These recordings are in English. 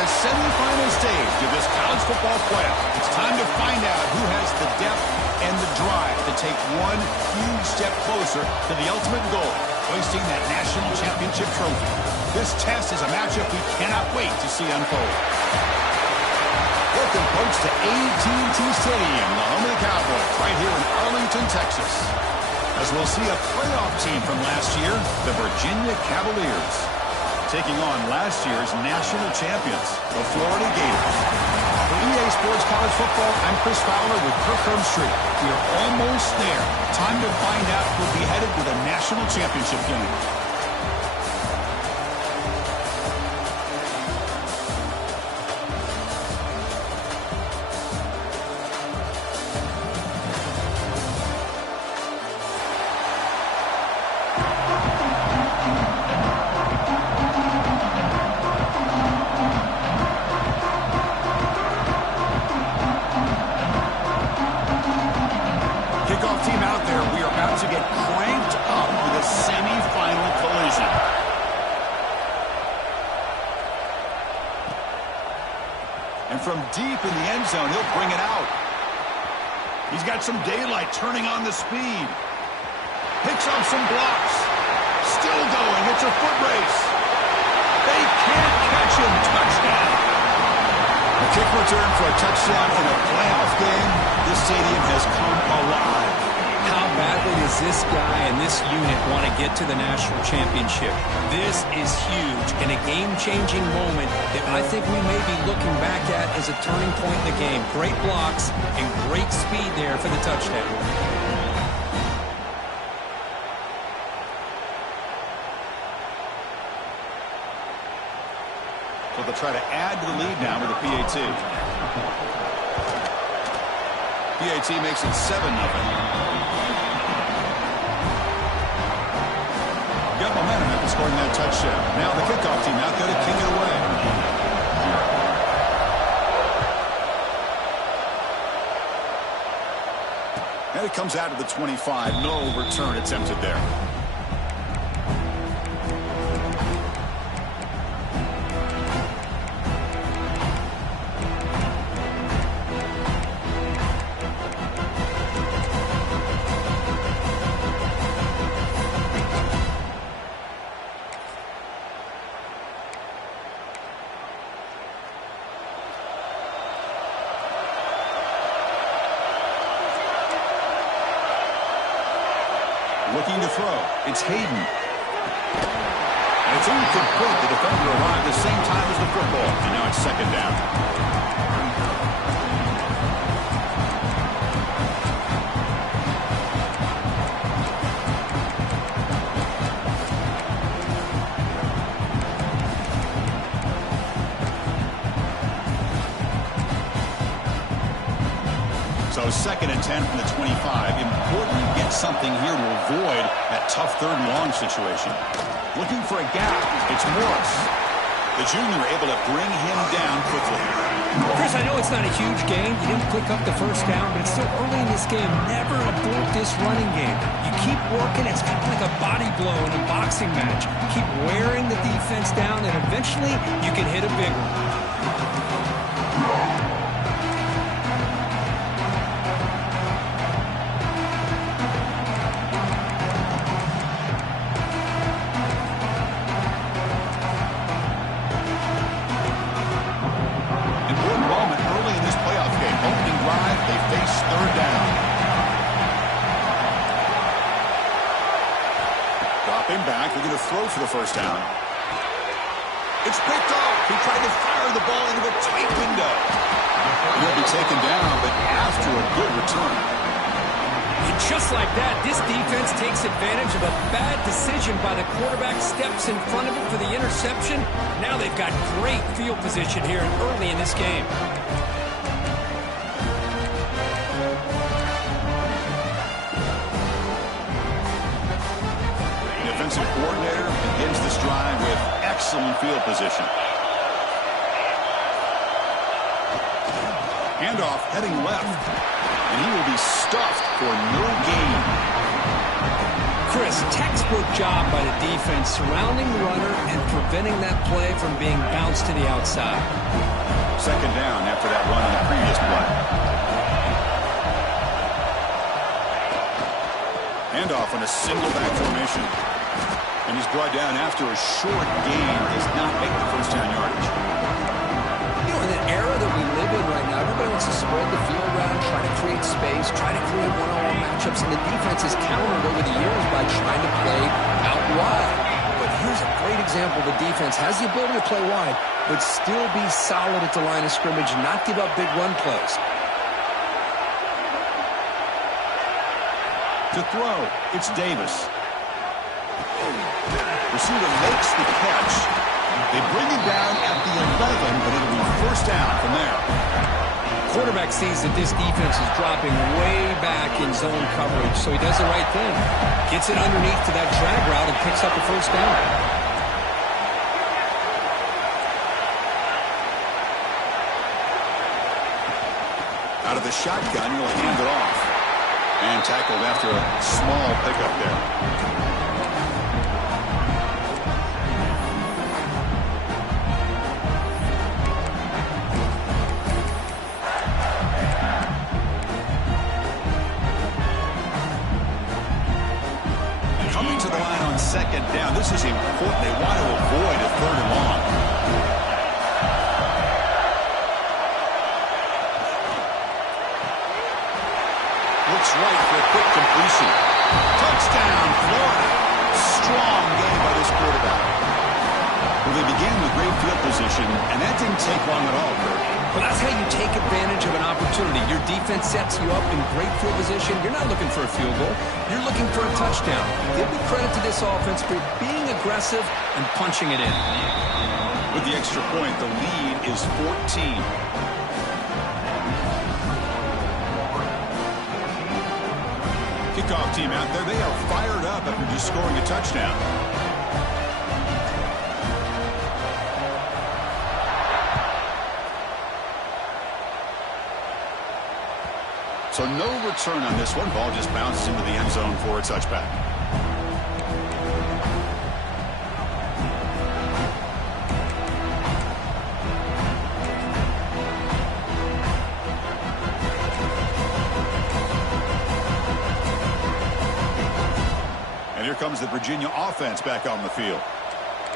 the semifinal stage of this college football playoff. It's time to find out who has the depth and the drive to take one huge step closer to the ultimate goal, hoisting that national championship trophy. This test is a matchup we cannot wait to see unfold. Welcome, folks, to AT&T Stadium, the home of the Cowboys, right here in Arlington, Texas. As we'll see a playoff team from last year, the Virginia Cavaliers, taking on last year's national champions, the Florida Gators. For EA Sports College Football, I'm Chris Fowler with Kirk Herbstreit. We are almost there. Time to find out who'll be headed to the national championship game. Deep in the end zone, he'll bring it out. He's got some daylight turning on the speed. Picks up some blocks. Still going. It's a foot race. They can't catch him. Touchdown. A kick return for a touchdown in a playoff game. This stadium has come alive. How badly does this guy and this unit want to get to the national championship? This is huge and a game-changing moment that I think we may be looking back at as a turning point in the game. Great blocks and great speed there for the touchdown. So they'll try to add to the lead now with a PAT. PAT makes it 7-0. Got momentum after scoring that touchdown. Now the kickoff team out there to kick it away. And it comes out of the 25. No return attempted there. Looking to throw. It's Hayden. And it's incomplete. The defender arrived the same time as the football. And now it's second down. So second and 10 from the 25. Important to get something here to avoid that tough third and long situation. Looking for a gap. It's Morris. The junior able to bring him down quickly. Chris, I know it's not a huge game. You didn't pick up the first down, but it's still early in this game. Never abort this running game. You keep working. It's kind of like a body blow in a boxing match. Keep wearing the defense down, and eventually you can hit a big one. Back, they're going to throw for the first down. It's picked off. He tried to fire the ball into a tight window. He'll be taken down, but after a good return. And just like that, this defense takes advantage of a bad decision by the quarterback, steps in front of it for the interception. Now they've got great field position here early in this game. Defensive coordinator begins this drive with excellent field position. Handoff heading left, and he will be stuffed for no gain. Chris, textbook job by the defense, surrounding the runner and preventing that play from being bounced to the outside. Second down after that run on the previous play. Handoff on a single back formation. And he's brought down after a short gain does not make the first down yardage. You know, in the era that we live in right now, everybody wants to spread the field around, try to create space, try to create one-on-one matchups, and the defense has countered over the years by trying to play out wide. But here's a great example. The defense has the ability to play wide, but still be solid at the line of scrimmage, not give up big run plays. To throw, it's Davis. Receiver makes the catch. They bring him down at the 11, but it'll be first down from there. Quarterback sees that this defense is dropping way back in zone coverage, so he does the right thing. Gets it underneath to that drag route and picks up the first down. Out of the shotgun, he'll hand it off. And tackled after a small pickup there. Second down. This is important. They want to avoid a third and long. Looks right for a quick completion. Touchdown, Florida. Strong game by this quarterback. Well, they began with great field position, and that didn't take long at all, Kurt. Well, that's how you take advantage of an opportunity. Your defense sets you up in great field position. You're not looking for a field goal. You're looking for a touchdown. Give me credit to this offense for being aggressive and punching it in. With the extra point, the lead is 14. Kickoff team out there. They are fired up after just scoring a touchdown. So no return on this one. Ball just bounces into the end zone for a touchback. And here comes the Virginia offense back on the field.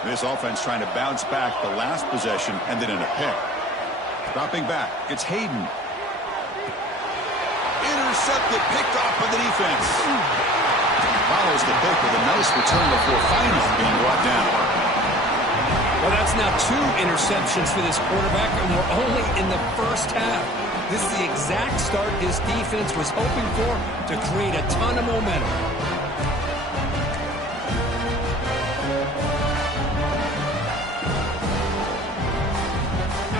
This offense trying to bounce back the last possession and then in a pick. Dropping back, it's Hayden. Intercepted, picked off by the defense. Follows the pick with a nice return before finally being brought down. Well, that's now 2 interceptions for this quarterback, and we're only in the first half. This is the exact start this defense was hoping for to create a ton of momentum.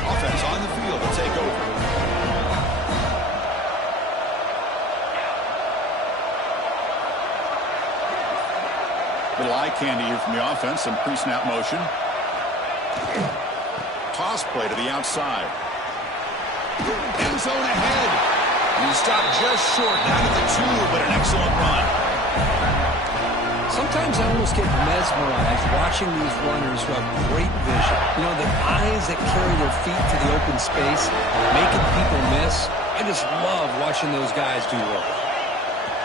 Offense on the field to take over. Little eye candy here from the offense. Some pre-snap motion. Toss play to the outside. End zone ahead. And he stopped just short. Down to the 2, but an excellent run. Sometimes I almost get mesmerized watching these runners who have great vision. You know, the eyes that carry their feet to the open space, making people miss. I just love watching those guys do work.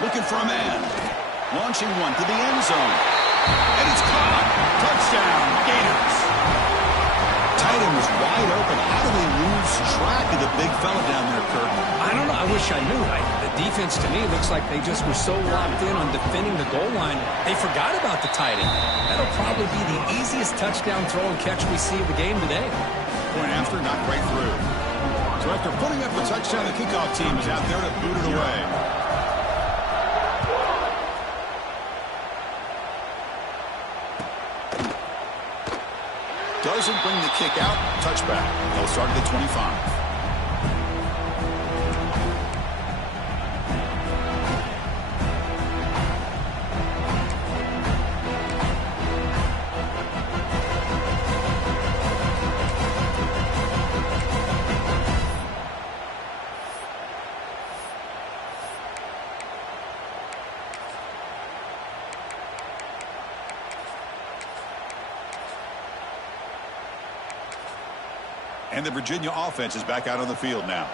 Looking for a man. Launching one to the end zone. And it's caught. Touchdown, Gators. Tight end was wide open. How do they lose track of the big fella down there, Kurt? I don't know. I wish I knew. The defense, to me, looks like they just were so locked in on defending the goal line, they forgot about the tight end. That'll probably be the easiest touchdown throw and catch we see of the game today. Point after, not quite through. So after putting up the touchdown, the kickoff team is out there to boot it away. Doesn't bring the kick out. Touchback. They'll start at the 25. And the Virginia offense is back out on the field now.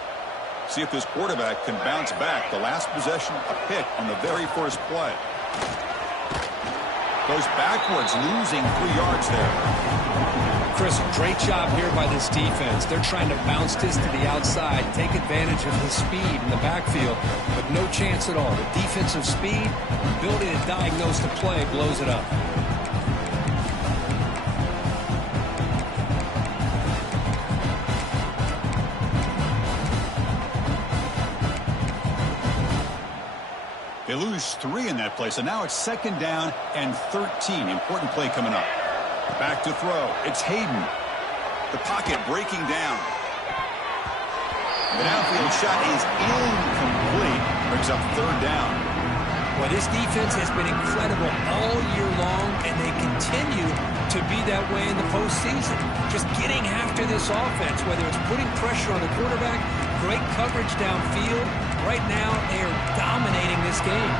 See if this quarterback can bounce back. The last possession, a pick on the very first play. Goes backwards, losing 3 yards there. Chris, great job here by this defense. They're trying to bounce this to the outside, take advantage of his speed in the backfield, but no chance at all. The defensive speed, ability to diagnose the play, blows it up. They lose 3 in that play, so now it's 2nd down and 13. Important play coming up. Back to throw. It's Hayden. The pocket breaking down. The downfield shot is incomplete. Brings up 3rd down. Well, this defense has been incredible all year long, and they continue to be that way in the postseason. Just getting after this offense, whether it's putting pressure on the quarterback, great coverage downfield. Right now, they are dominating this game.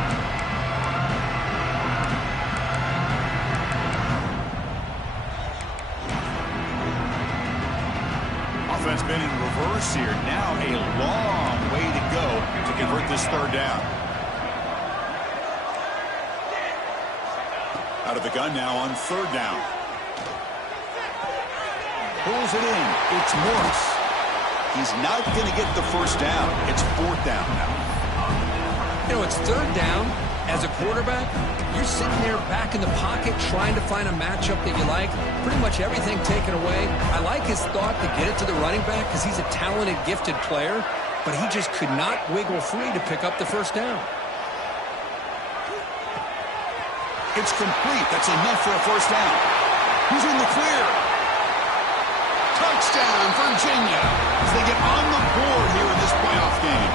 Offense been in reverse here. Now a long way to go to convert this 3rd down. Out of the gun now on 3rd down. Pulls it in. It's Morris. He's not going to get the 1st down. It's 4th down now. You know, it's 3rd down. As a quarterback, you're sitting there back in the pocket trying to find a matchup that you like. Pretty much everything taken away. I like his thought to get it to the running back because he's a talented, gifted player, but he just could not wiggle free to pick up the 1st down. It's complete. That's enough for a 1st down. Who's in the clear? Touchdown, Virginia, as they get on the board here in this playoff game.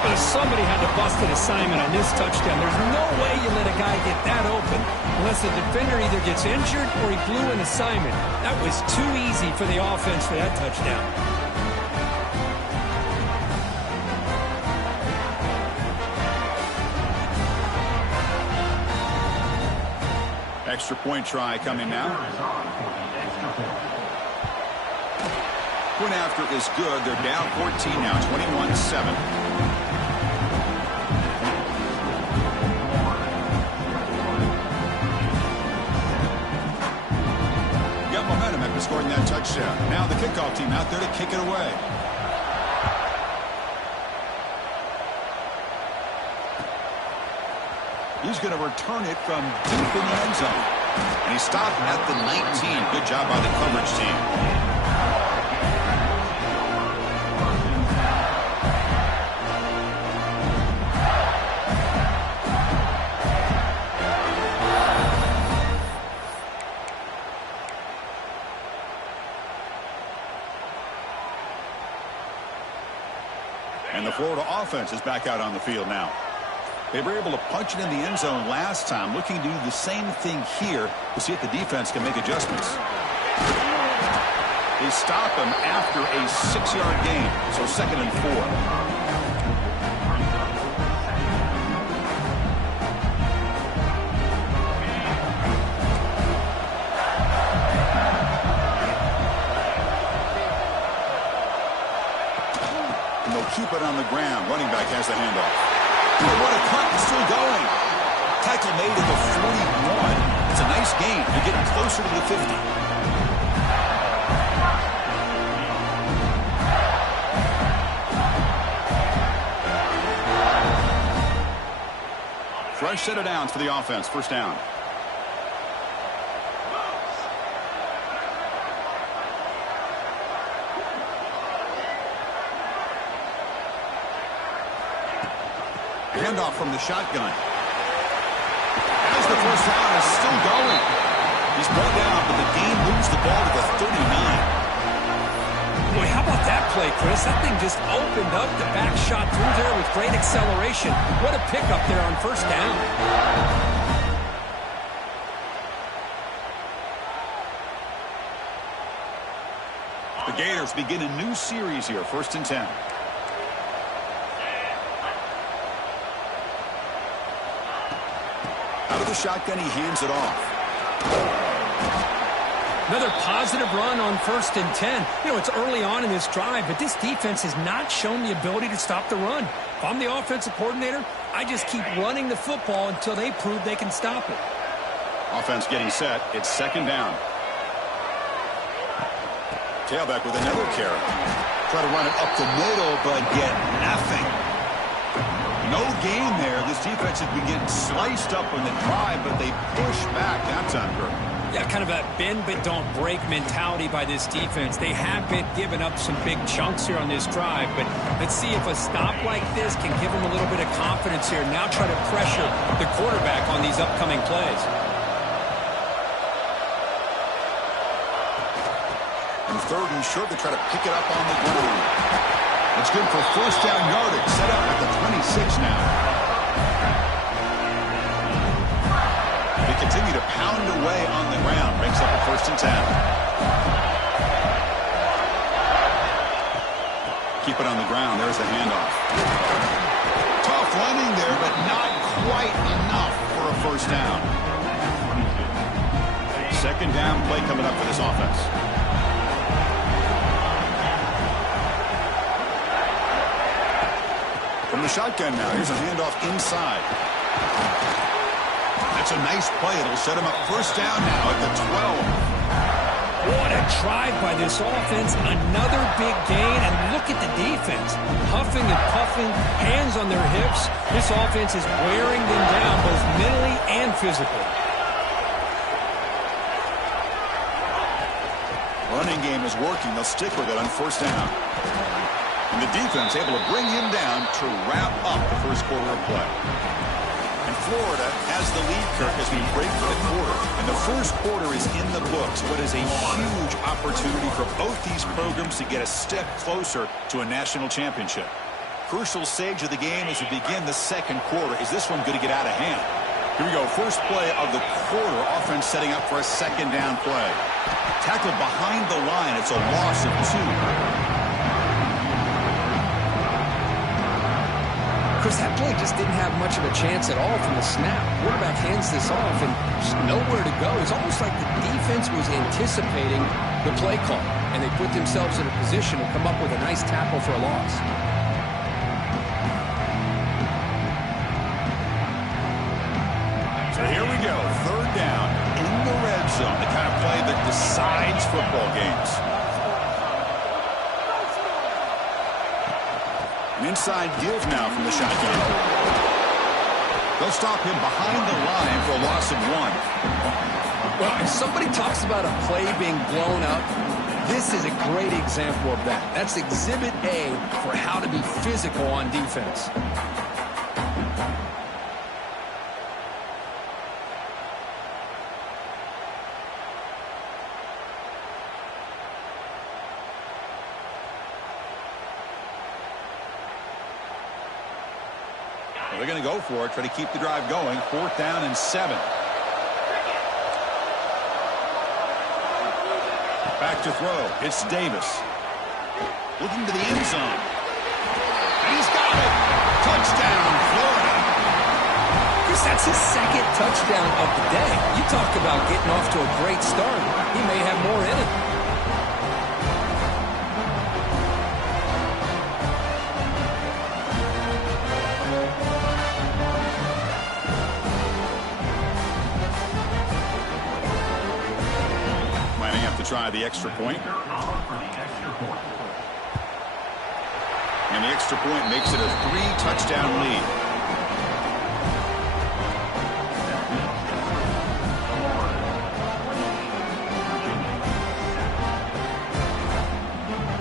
But somebody had to bust an assignment on this touchdown. There's no way you let a guy get that open unless the defender either gets injured or he blew an assignment. That was too easy for the offense for that touchdown. Extra point try coming now. Point after is good. They're down 14 now, 21-7. Got momentum after scoring that touchdown. Now the kickoff team out there to kick it away. He's going to return it from deep in the end zone. And he stopped at the 19. Good job by the coverage team. And the Florida offense is back out on the field now. They were able to punch it in the end zone last time, looking to do the same thing here to see if the defense can make adjustments. They stop him after a 6-yard gain, so 2nd and 4. Keep it on the ground. Running back has the handoff. Oh, what a cut. Still going. Tackle made at the 41. It's a nice gain. You're getting closer to the 50. Fresh set of downs for the offense. 1st down. Handoff from the shotgun. As the 1st down is still going. He's brought down, but the game moves the ball to the 39. Boy, how about that play, Chris? That thing just opened up. The back shot through there with great acceleration. What a pickup there on 1st down. The Gators begin a new series here. 1st and 10. Out of the shotgun, he hands it off. Another positive run on 1st and 10. You know, it's early on in this drive, but this defense has not shown the ability to stop the run. If I'm the offensive coordinator, I just keep running the football until they prove they can stop it. Offense getting set. It's 2nd down. Tailback with another carry. Try to run it up the middle, but get nothing. No gain there. This defense has been getting sliced up on the drive, but they push back that time, Kirk. Yeah, kind of a bend but don't break mentality by this defense. They have been giving up some big chunks here on this drive, but let's see if a stop like this can give them a little bit of confidence here. Now try to pressure the quarterback on these upcoming plays. And 3rd and short, they try to pick it up on the ground. It's good for 1st down yardage. Set up at the 26 now. They continue to pound away on the ground. Breaks up at 1st and 10. Keep it on the ground. There's the handoff. Tough running there, but not quite enough for a 1st down. 2nd down play coming up for this offense. From the shotgun now, here's a handoff inside. That's a nice play. It'll set him up 1st down now at the 12. What a drive by this offense. Another big gain, and look at the defense. Huffing and puffing, hands on their hips. This offense is wearing them down both mentally and physically. Running game is working. They'll stick with it on 1st down. And the defense able to bring him down to wrap up the 1st quarter of play. And Florida has the lead, Kirk, as we break for the quarter. And the 1st quarter is in the books. What is a huge opportunity for both these programs to get a step closer to a national championship. Crucial stage of the game as we begin the 2nd quarter. Is this one going to get out of hand? Here we go. 1st play of the quarter. Offense setting up for a 2nd down play. Tackled behind the line. It's a loss of 2. Chris, that play just didn't have much of a chance at all from the snap. Quarterback hands this off and just nowhere to go. It's almost like the defense was anticipating the play call, and they put themselves in a position to come up with a nice tackle for a loss. So here we go. 3rd down in the red zone. The kind of play that decides football games. An inside give now from the shotgun. They'll stop him behind the line for a loss of 1. Well, if somebody talks about a play being blown up, this is a great example of that. That's Exhibit A for how to be physical on defense. They're going to go for it, try to keep the drive going. 4th down and 7. Back to throw. It's Davis. Looking to the end zone. And he's got it. Touchdown, Florida. Chris, that's his 2nd touchdown of the day. You talk about getting off to a great start. He may have more in it. Try the extra point. And the extra point makes it a 3-touchdown lead.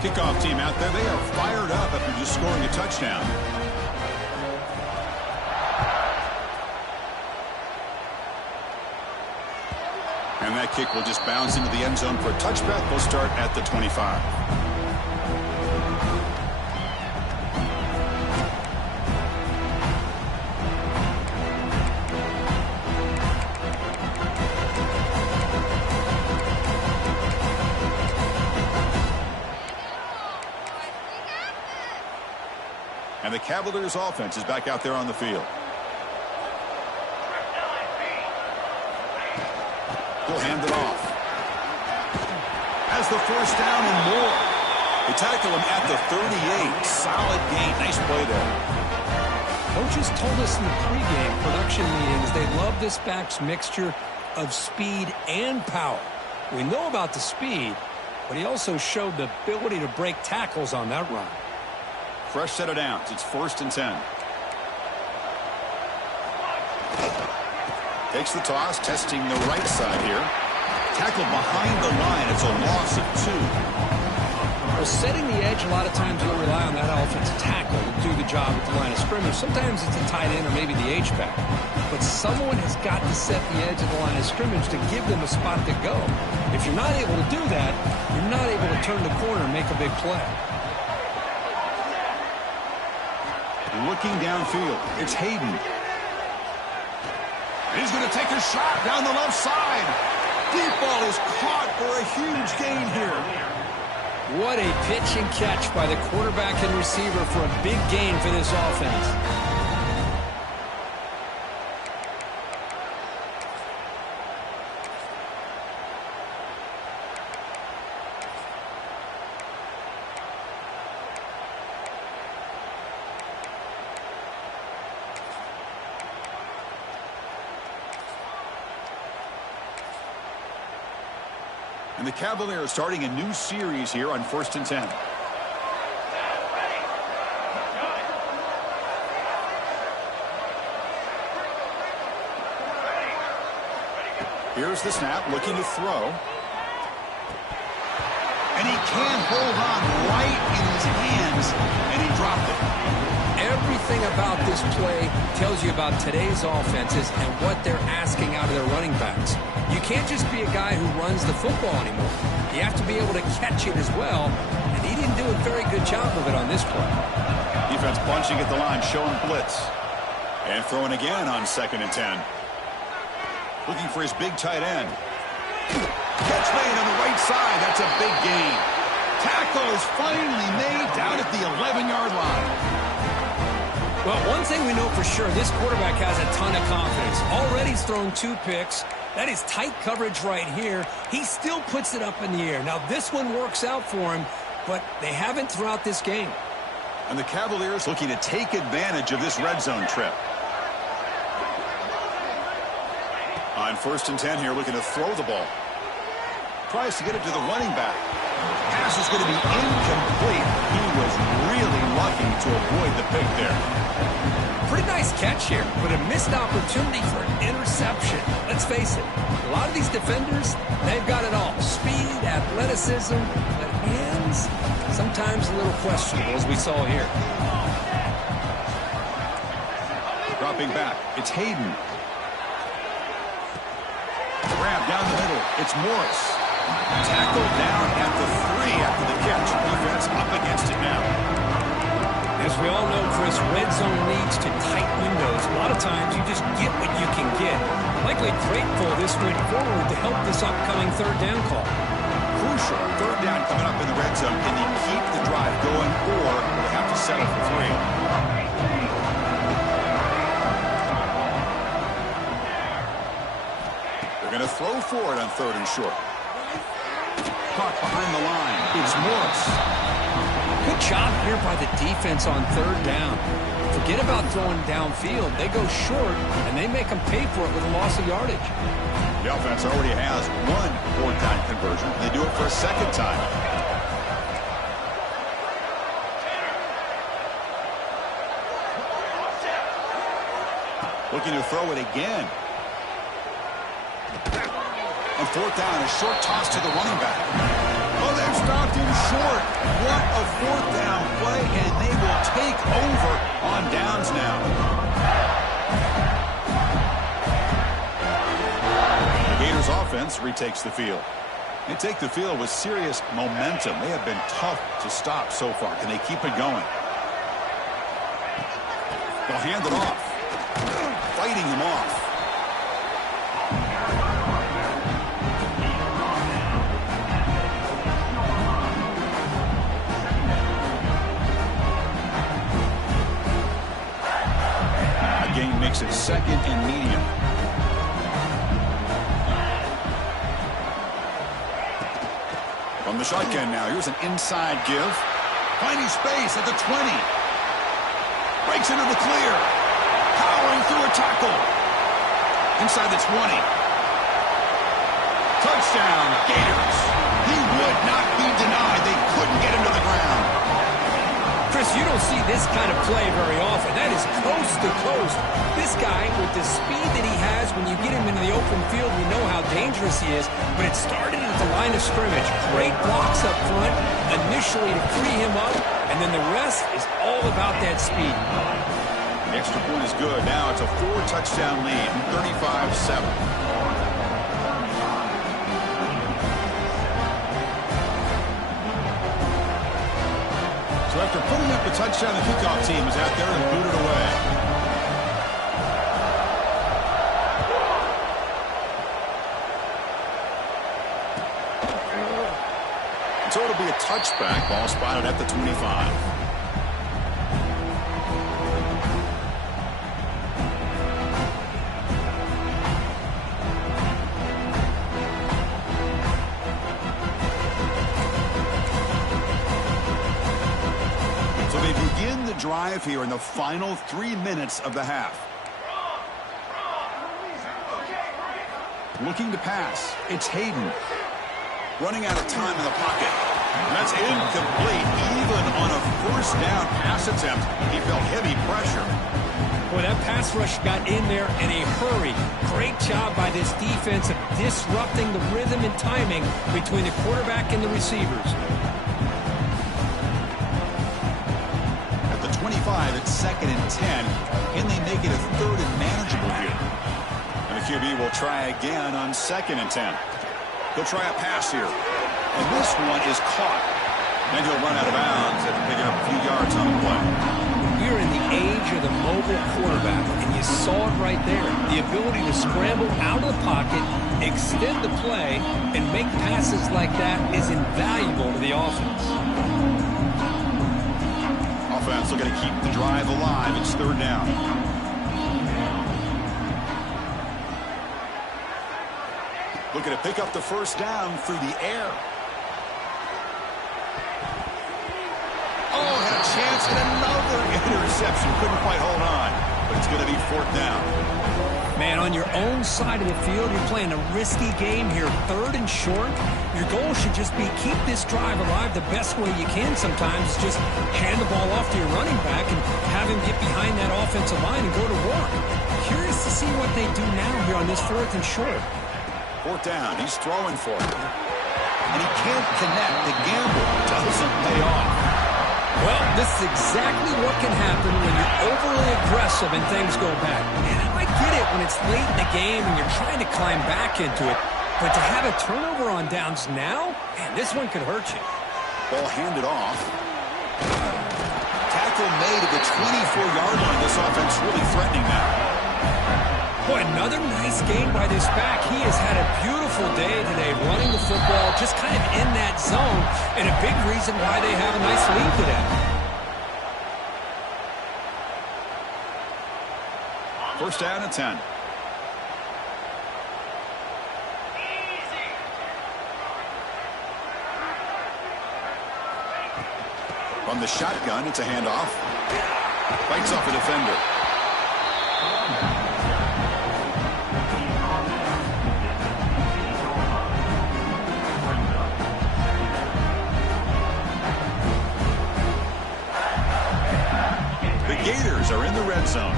Kickoff team out there, they are fired up after just scoring a touchdown. And that kick will just bounce into the end zone for a touchback. They'll start at the 25. And the Cavaliers offense is back out there on the field. He'll hand it off. has the first down and more. They tackle him at the 38. Solid gain. Nice play there. Coaches told us in the pregame production meetings they love this back's mixture of speed and power. We know about the speed, but he also showed the ability to break tackles on that run. Fresh set of downs. It's 1st and 10. Takes the toss, testing the right side here. Tackle behind the line. It's a loss of 2. Well, setting the edge, a lot of times you'll rely on that offensive tackle to do the job at the line of scrimmage. Sometimes it's a tight end or maybe the H-back. But someone has got to set the edge of the line of scrimmage to give them a spot to go. If you're not able to do that, you're not able to turn the corner and make a big play. Looking downfield, it's Hayden. He's going to take a shot down the left side. Deep ball is caught for a huge gain here. What a pitch and catch by the quarterback and receiver for a big gain for this offense. And the Cavaliers starting a new series here on 1st and 10. Here's the snap, looking to throw. And he can't hold on right in his hands, and he dropped it. Everything about this play tells you about today's offenses and what they're asking out of their running backs. You can't just be a guy who runs the football anymore. You have to be able to catch it as well, and he didn't do a very good job of it on this play. Defense bunching at the line, showing blitz. And throwing again on 2nd and 10. Looking for his big tight end. Catch made on the right side. That's a big gain. Tackle is finally made down at the 11-yard line. Well, one thing we know for sure, this quarterback has a ton of confidence. Already he's thrown 2 picks. That is tight coverage right here. He still puts it up in the air. Now, this one works out for him, but they haven't throughout this game. And the Cavaliers looking to take advantage of this red zone trip. On 1st and 10 here, looking to throw the ball. Tries to get it to the running back. Pass is going to be incomplete. He was really lucky to avoid the pick there. Pretty nice catch here, but a missed opportunity for an interception. Let's face it, a lot of these defenders, they've got it all. Speed, athleticism, but hands, sometimes a little questionable, as we saw here. Dropping back, it's Hayden. Grab down the middle, it's Morris. Tackled down at the 3 after the catch. Defense up against it now. As we all know, Chris, red zone leads to tight windows. A lot of times you just get what you can get. Likely grateful this went forward to help this upcoming 3rd down call. Crucial 3rd down coming up in the red zone. Can they keep the drive going, or will they have to settle for 3? They're going to throw for it on 3rd and short. Caught behind the line. It's Morris. Good job here by the defense on 3rd down. Forget about throwing downfield. They go short, and they make them pay for it with a loss of yardage. The offense already has 1 4th down conversion. They do it for a 2nd time. Looking to throw it again. On 4th down, a short toss to the running back. Oh, they've stopped him short. What a 4th down play, and they will take over on downs now. The Gators offense retakes the field. They take the field with serious momentum. They have been tough to stop so far. Can they keep it going? They'll hand it off. Fighting him off. Makes it 2nd and medium. On the shotgun now, here's an inside give. Finding space at the 20. Breaks into the clear. Powering through a tackle. Inside the 20. Touchdown, Gators. He would not be denied. They couldn't get him to the ground. Chris, you don't see this kind of play very often. That is coast to coast. This guy, with the speed that he has, when you get him into the open field, we know how dangerous he is. But it started at the line of scrimmage. Great blocks up front, initially to free him up, and then the rest is all about that speed. The extra point is good. Now it's a 4-touchdown lead, 35-7. So after putting up a touchdown, the kickoff team is out there and booted away. So it'll be a touchback. Ball spotted at the 25. Drive here in the final 3 minutes of the half. Looking to pass. It's Hayden. Running out of time in the pocket. And that's incomplete. Even on a first down pass attempt, he felt heavy pressure. Boy, that pass rush got in there in a hurry. Great job by this defense of disrupting the rhythm and timing between the quarterback and the receivers. 25, it's 2nd and 10. Can they make it a 3rd and manageable here? And the QB will try again on 2nd and 10. He'll try a pass here. And this one is caught. And he'll run out of bounds after picking up a few yards on the play. We're in the age of the mobile quarterback, and you saw it right there. The ability to scramble out of the pocket, extend the play, and make passes like that is invaluable to the offense. Offense looking to keep the drive alive. It's 3rd down. Looking to pick up the first down through the air. Oh, had a chance at another interception. Couldn't quite hold on, but it's going to be 4th down. Man, on your own side of the field, you're playing a risky game here. 3rd and short. Your goal should just be keep this drive alive the best way you can sometimes. Just hand the ball off to your running back and have him get behind that offensive line and go to work. Curious to see what they do now here on this 4th and short. 4th down. He's throwing for it. And he can't connect. The gamble doesn't pay off. Well, this is exactly what can happen when you're overly aggressive and things go bad. And I get it when it's late in the game and you're trying to climb back into it. But to have a turnover on downs now, man, this one could hurt you. Ball handed off. Tackle made at the 24-yard line. This offense really threatening now. Boy, another nice game by this back. He has had a beautiful day today running the football, just kind of in that zone, and a big reason why they have a nice lead today. 1st down and 10. From the shotgun, it's a handoff. Bites off a defender. The Gators are in the red zone.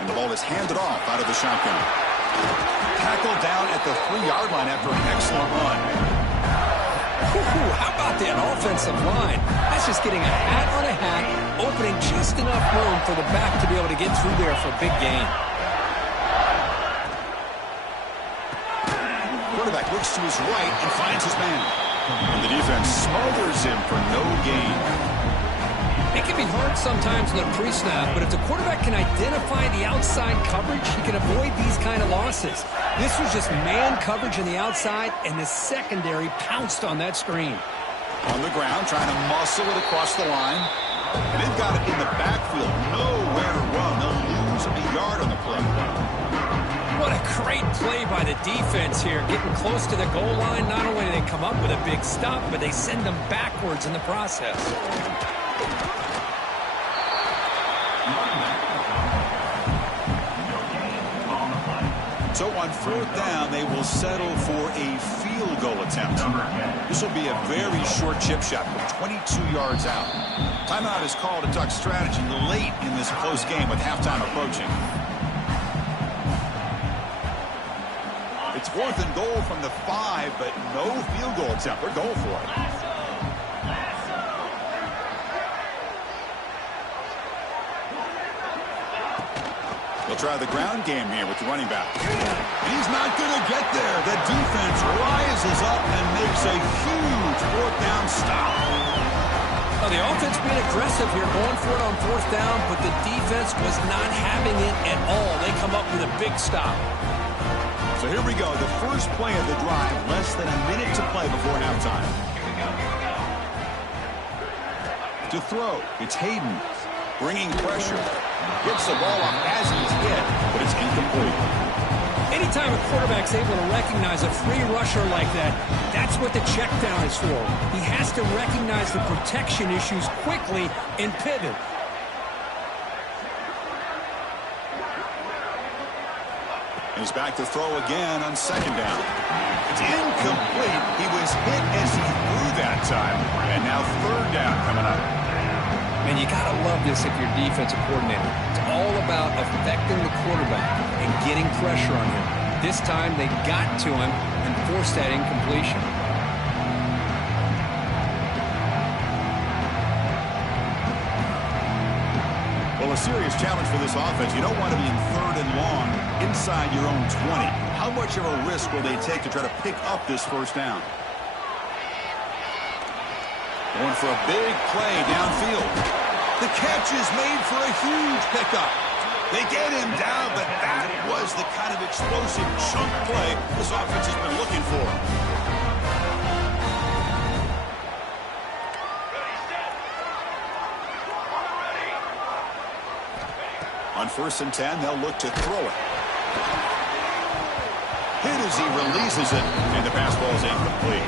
And the ball is handed off out of the shotgun. Tackled down at the 3-yard line after an excellent run. How about that offensive line? That's just getting a hat on a hat, opening just enough room for the back to be able to get through there for a big gain. Quarterback looks to his right and finds his man. And the defense smothers him for no gain. It can be hard sometimes in the pre-snap, but if the quarterback can identify the outside coverage, he can avoid these kind of losses. This was just man coverage on the outside, and the secondary pounced on that screen. On the ground, trying to muscle it across the line. And they've got it in the backfield. Nowhere to run. They'll lose a yard on the play. Well, What a great play by the defense here. Getting close to the goal line, not only do they come up with a big stop, but they send them backwards in the process. So on fourth down, they will settle for a field goal attempt. This will be a very short chip shot, 22 yards out. Timeout is called to talk strategy late in this close game with halftime approaching. It's fourth and goal from the 5, but no field goal attempt. They're going for it. They'll try the ground game here with the running back. He's not going to get there. The defense rises up and makes a huge fourth down stop. Well, the offense being aggressive here, going for it on fourth down, but the defense was not having it at all. They come up with a big stop. So here we go. The first play of the drive, less than a minute to play before halftime. To throw, it's Hayden. Bringing pressure. Gets the ball up as he's hit, but it's incomplete. Anytime a quarterback's able to recognize a free rusher like that, that's what the check down is for. He has to recognize the protection issues quickly and pivot. He's back to throw again on second down. It's incomplete. He was hit as he threw that time. And now third down coming up. And you got to love this if you're defensive coordinator. It's all about affecting the quarterback and getting pressure on him. This time they got to him and forced that incompletion. Well, a serious challenge for this offense. You don't want to be in third and long inside your own 20. How much of a risk will they take to try to pick up this first down? Going for a big play downfield. The catch is made for a huge pickup. They get him down, but that was the kind of explosive chunk play this offense has been looking for. On 1st and 10, they'll look to throw it. Hit as he releases it, and the pass ball is incomplete.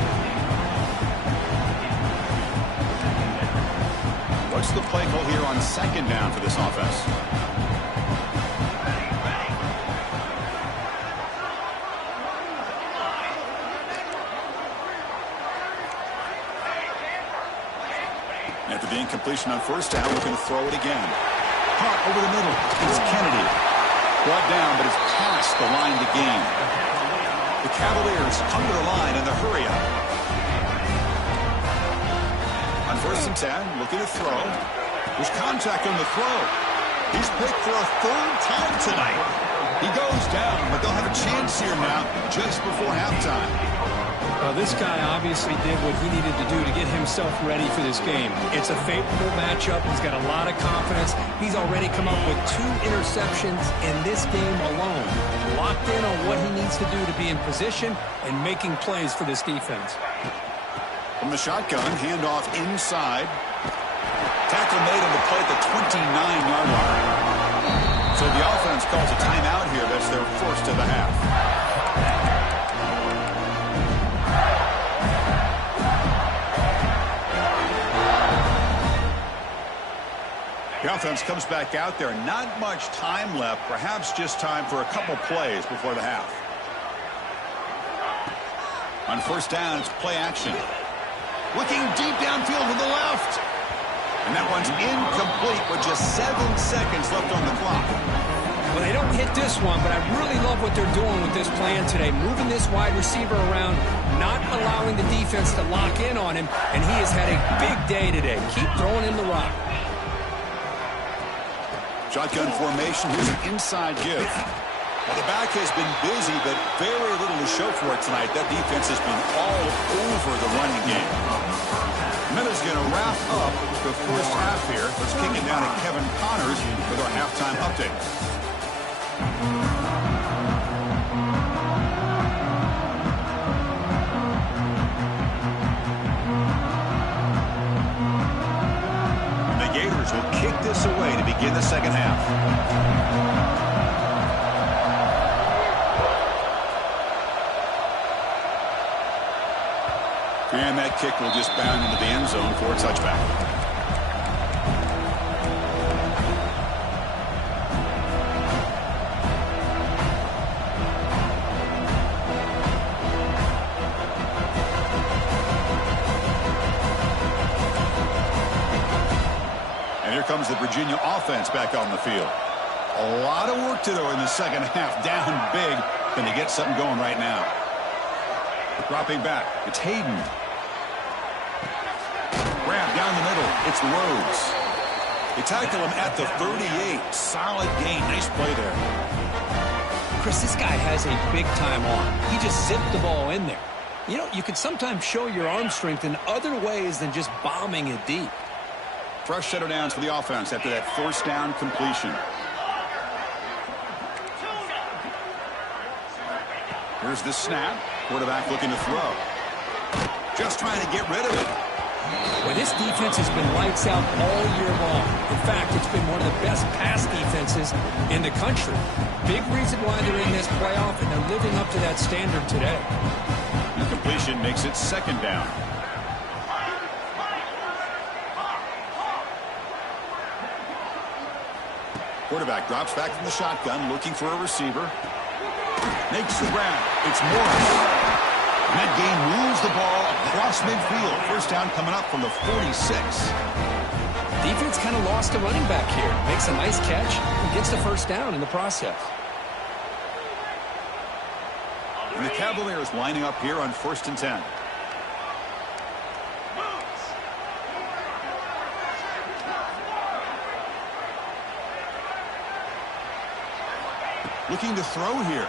What's the play call here on second down for this offense? After the incompletion on first down, looking to throw it again. Caught over the middle. It's Kennedy. Brought down, but it's past the line to gain. The Cavaliers under the line in the hurry-up. On 1st and 10, looking to throw. There's contact on the throw. He's picked for a third time tonight. He goes down, but they'll have a chance here now just before halftime. This guy obviously did what he needed to do to get himself ready for this game. It's a favorable matchup. He's got a lot of confidence. He's already come up with 2 interceptions in this game alone. Locked in on what he needs to do to be in position and making plays for this defense. From the shotgun, handoff inside. Tackle made on the play at the 29-yard line. So the offense calls a timeout here. That's their first of the half. The offense comes back out there. Not much time left. Perhaps just time for a couple plays before the half. On 1st down, it's play action. Looking deep downfield to the left. And that one's incomplete with just 7 seconds left on the clock. Well, they don't hit this one, but I really love what they're doing with this plan today. Moving this wide receiver around, not allowing the defense to lock in on him, and he has had a big day today. Keep throwing him the rock. Shotgun formation. Here's an inside give. Well, the back has been busy, but very little to show for it tonight. That defense has been all over the running game. Miller's going to wrap up the first half here. Let's kick it down to Kevin Connors with our halftime update. The Gators will kick this away to begin the second half. And that kick will just bound into the end zone for a touchback. And here comes the Virginia offense back on the field. A lot of work to do in the second half. Down big. Can they get something going right now? Dropping back. It's Hayden. Grab down the middle. It's Rhodes. They tackle him at the 38. Solid gain. Nice play there. Chris, this guy has a big-time arm. He just zipped the ball in there. You know, you can sometimes show your arm strength in other ways than just bombing it deep. Fresh set of downs for the offense after that first down completion. Here's the snap. Quarterback looking to throw. Just trying to get rid of it. Well, this defense has been lights out all year long. In fact, it's been one of the best pass defenses in the country. Big reason why they're in this playoff, and they're living up to that standard today. The completion makes it second down. Quarterback drops back from the shotgun, looking for a receiver. Makes the grab. It's Morris. And that game moves the ball across midfield. First down coming up from the 46. Defense kind of lost a running back here. Makes a nice catch and gets the first down in the process. And the Cavaliers lining up here on 1st and 10. Looking to throw here.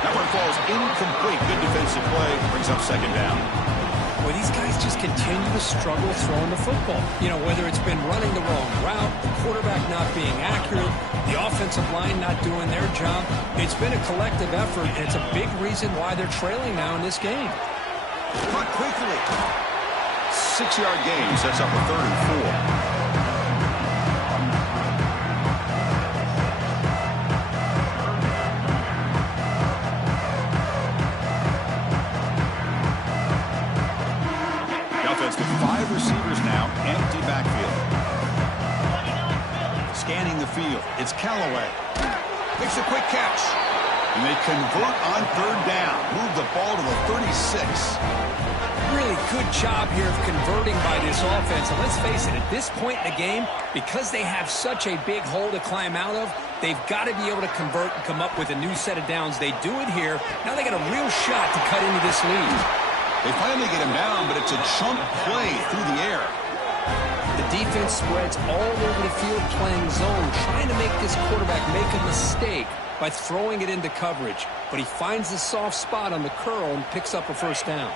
That one falls incomplete. Good defensive play. Brings up second down. Well, these guys just continue to struggle throwing the football. You know, whether it's been running the wrong route, the quarterback not being accurate, the offensive line not doing their job. It's been a collective effort, and it's a big reason why they're trailing now in this game. Caught quickly. 6-yard gain sets up a 3rd and 4. Receivers now, empty backfield. Scanning the field, it's Callaway. Makes a quick catch. And they convert on 3rd down. Move the ball to the 36. Really good job here of converting by this offense. And let's face it, at this point in the game, because they have such a big hole to climb out of, they've got to be able to convert and come up with a new set of downs. They do it here. Now they got a real shot to cut into this lead. They finally get him down, but it's a chunk play through the air. The defense spreads all over the field playing zone, trying to make this quarterback make a mistake by throwing it into coverage. But he finds the soft spot on the curl and picks up a first down.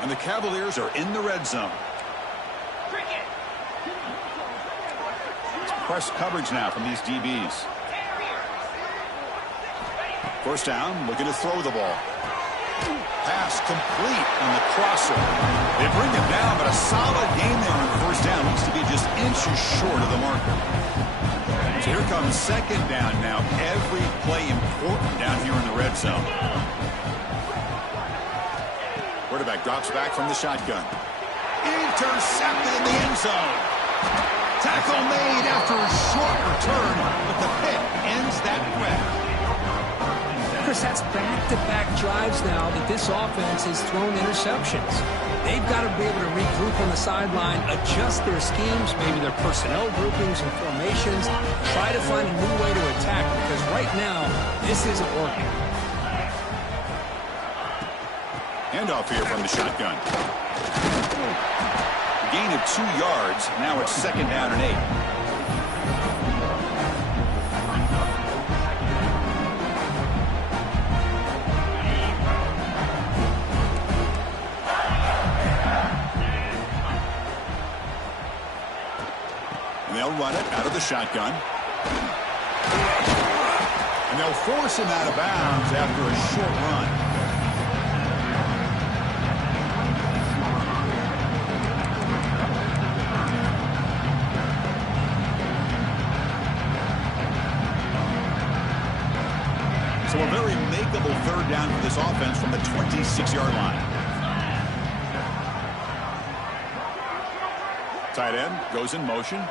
And the Cavaliers are in the red zone. It's press coverage now from these DBs. First down, looking to throw the ball. Pass complete on the crosser. They bring him down, but a solid game there on first down. Needs to be just inches short of the marker. So here comes second down now. Every play important down here in the red zone. Quarterback drops back from the shotgun. Intercepted in the end zone. Tackle made after a short return, but the pick ends that grab. Chris, that's back-to-back drives now that this offense has thrown interceptions. They've got to be able to regroup on the sideline, adjust their schemes, maybe their personnel groupings and formations, try to find a new way to attack, because right now, this isn't working. Handoff here from the shotgun. Gain of 2 yards. Now it's second down and 8. They'll run it out of the shotgun. And they'll force him out of bounds after a short run. So a very makeable 3rd down for this offense from the 26-yard line. Tight end goes in motion.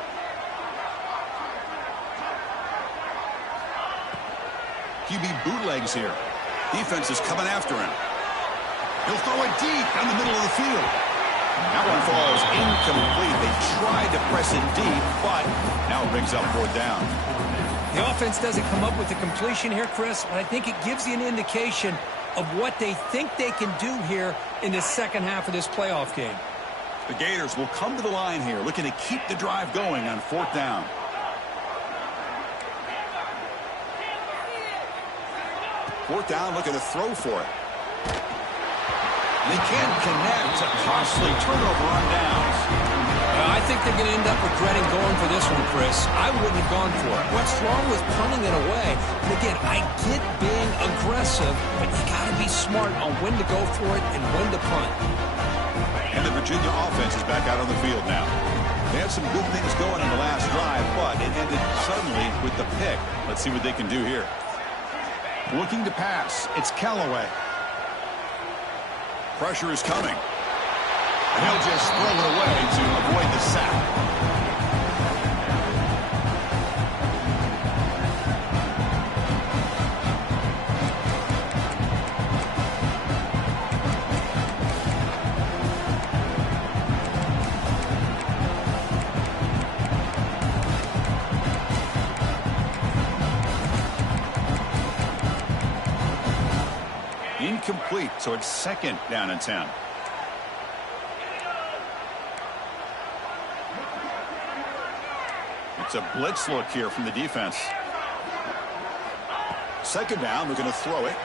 QB bootlegs here. Defense is coming after him. He'll throw it deep down the middle of the field. That one falls incomplete. They tried to press it deep, but now it brings up 4th down. The offense doesn't come up with the completion here, Chris, but I think it gives you an indication of what they think they can do here in the second half of this playoff game. The Gators will come to the line here, looking to keep the drive going on 4th down. Fourth down, looking to throw for it. They can't connect. A costly turnover on downs. I think they're going to end up regretting going for this one, Chris. I wouldn't have gone for it. What's wrong with punting it away? And again, I get being aggressive, but you got to be smart on when to go for it and when to punt. And the Virginia offense is back out on the field now. They had some good things going on the last drive, but it ended suddenly with the pick. Let's see what they can do here. Looking to pass. It's Callaway. Pressure is coming. And he'll just throw it away to avoid the sack. Incomplete, so it's 2nd down and 10. It's a blitz look here from the defense. 2nd down, they're going to throw it.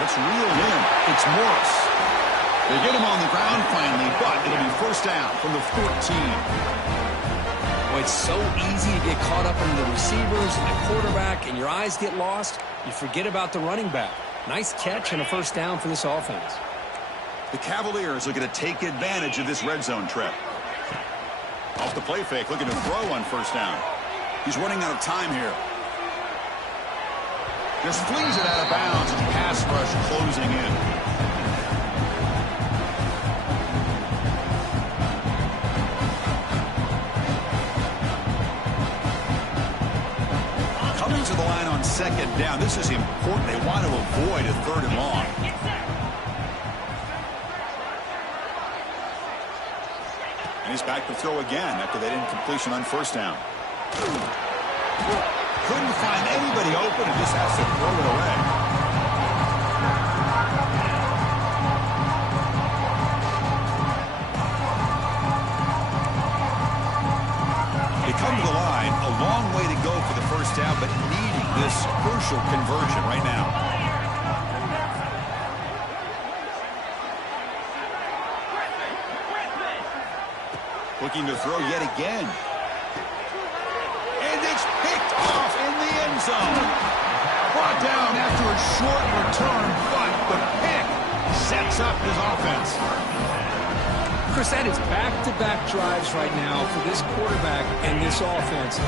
It's reeled in. It's Morris. They get him on the ground finally, but it'll be 1st down from the 14. Well, it's so easy to get caught up in the receivers and the quarterback, and your eyes get lost. You forget about the running back. Nice catch and a 1st down for this offense. The Cavaliers are going to take advantage of this red zone trip. Off the play fake, looking to throw on 1st down. He's running out of time here. Just flees it out of bounds as pass rush closing in. To the line on 2nd down. This is important. They want to avoid a 3rd and long. And he's back to throw again after that incompletion on 1st down. Couldn't find anybody open and just has to throw it away. They come to the line, a long way to go for the 1st down, but needing this crucial conversion right now. Looking to throw yet again. And it's picked off in the end zone. Brought down after a short return, but the pick sets up his offense. Chris, that is back-to-back drives right now for this quarterback and this offense.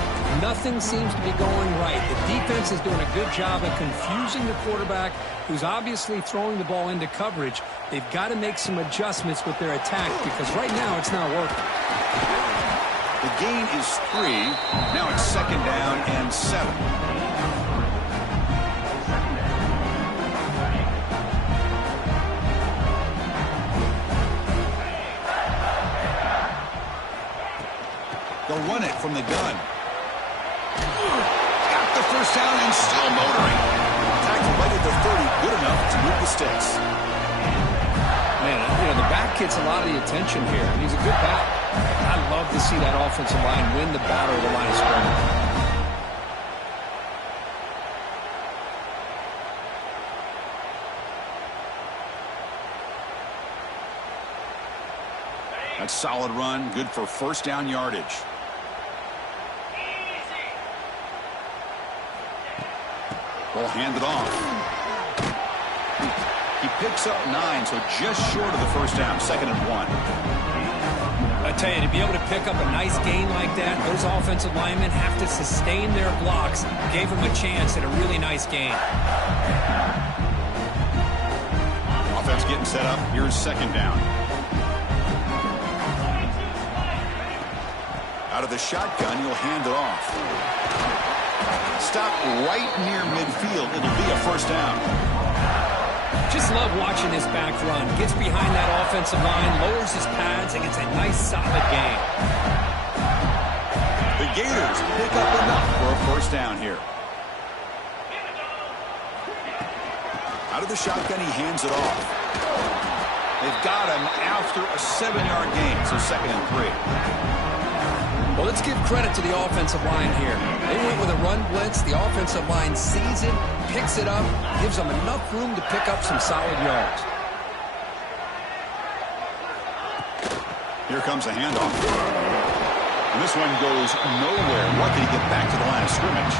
Nothing seems to be going right. The defense is doing a good job of confusing the quarterback, who's obviously throwing the ball into coverage. They've got to make some adjustments with their attack because right now it's not working. The gain is 3. Now it's 2nd down and 7. They'll run it from the gun. Got the 1st down and still motoring. Tackle right at the 30. Good enough to move the sticks. Man, you know, the back gets a lot of the attention here. He's a good back. I love to see that offensive line win the battle of the line of scrimmage. That's solid run. Good for 1st down yardage. Ball handed off. He picks up 9, so just short of the 1st down, 2nd and 1. I tell you, to be able to pick up a nice gain like that, those offensive linemen have to sustain their blocks. Gave them a chance at a really nice gain. Offense getting set up. Here's second down. Out of the shotgun, you'll hand it off. Stop right near midfield. It'll be a first down. Just love watching this back run. Gets behind that offensive line, lowers his pads, and gets a nice, solid gain. The Gators pick up enough for a first down here. Out of the shotgun, he hands it off. They've got him after a 7-yard gain, so 2nd and 3. Well, let's give credit to the offensive line here. They went with a run blitz. The offensive line sees it, picks it up, gives them enough room to pick up some solid yards. Here comes a handoff. And this one goes nowhere. Lucky to get back to the line of scrimmage.